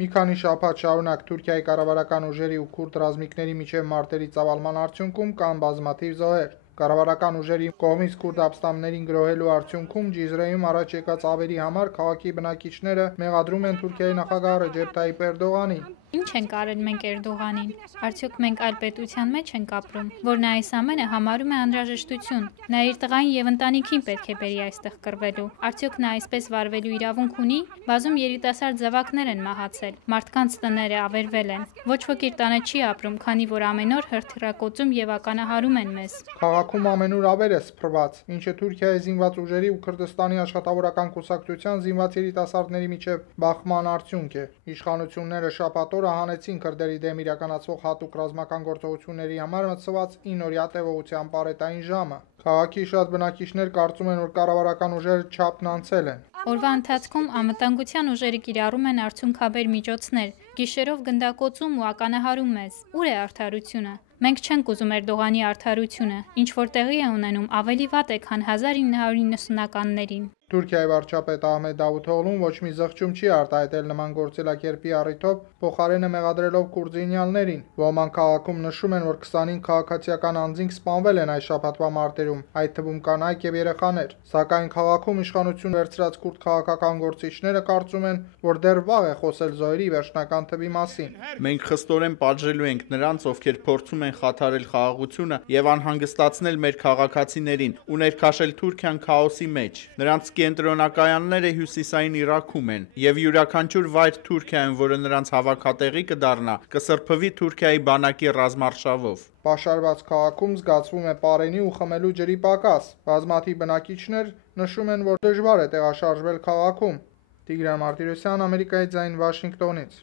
Մի քանի շաբաթ շարունակ Թուրքիայի կառավարական ուժերի ու քուրդ ռազմիկների միջև մարտերի ծավալման արդյունքում կան բազմաթիվ զոհեր։ Կառավարական ուժերի կողմից քուրդ ապստամբներին գրոհելու արդյունքում Ջիզրեում առաջ եկած ավերի համար քաղաքի բնակիչները մեղադրում են Թուրքիայի նախագահ Ռեջեփ Թայիփ Էրդողանին։ Ինչ ենք արել մենք Էրդողանին։ Արդյոք մենք այլ պետության մեջ ենք ապրում, որ նա այս ամենը համարում է անհրաժեշտություն։ Նա իր տղային եւ ընտանիքին պետք է բերի այստեղ կռվելու։ Արդյոք նա այսպես վարվելու իրավունք ունի։ Բազում երիտասարդ զավակներ են մահացել։ Մարդկանց տները ավերվել են։ Ոչ ոք իր տանը չի ապրում, քանի որ ամեն օր հրթիռակոծում եւ ականահարում են մեզ։ Քաղաքում ամենուր ավեր է սփռված, ինչը Թուրքիայի զինված ուժերի ու Քրդստանի աշխատավորական կուսակցության զինված երիտասարդների միջև բախման արդյունք է։ Իշխանությունները շաբաթ օրը հանեցին քրդերի դեմ իրականացվող հատուկ ռազմական գործողությունների համար մտցված 9-օրյա տևողության պարետային ժամը։ Քաղաքի շատ բնակիչներ կարծում են, որ կառավարական ուժերը չափն անցել են։ Օրվա ընթացքում անվտանգության ուժերը կիրառում են արդյունքաբեր միջոցներ, գիշերով գնդակոծում ու ականահարում մեզ։ Ուր է արդարությունը։ Մենք չենք ուզում Էրդողանի արդարությունը, ինչ որ տեղի է ունենում ավելի վատ է, քան 1990-ականներին։ Թուրքիայի վարչապետ Ահմեդ Դավութօղլուն ոչ մի զղջում չի արտահայտել նման գործելակերպի առիթով, փոխարենը մեղադրելով քուրդ զինյալներին։ Ոմանք քաղաքում նշում են, որ 25 քաղաքացիական անձինք սպանվել են այս շաբաթվա մարտերում, այդ թվում կանայք եւ երեխաներ։ Սակայն քաղաքում իշխանություն վերցրած քուրդ քաղաքական գործիչները կարծում են, որ դեռ վաղ է խոսել զոհերի վերջնական թվի մասին։ Մենք խստորեն պատժելու ենք նրանց, ովքեր փորձում են խաթարել խաղաղությունը եւ անհանգստացնել մեր քաղաքացիներին ու ներքաշել Թուրքիան քաոսի մեջ։ Նրանց կենտրոնակայանները հյուսիսային Իրաքում են եւ յուրաքանչյուր վայր Թուրքիայում, որը նրանց հավաքատեղի կդառնա, կսրբվի Թուրքիայի բանակի ռազմարշավով։ Պաշարված քաղաքում զգացվում է պարենի ու խմելու ջրի պակաս։ Բազմաթիվ բնակիչներ նշում են, որ դժվար է տեղաշարժվել քաղաքում։ Տիգրան Մարտիրոսյան, Ամերիկայի ձայն, Վաշինգտոնից։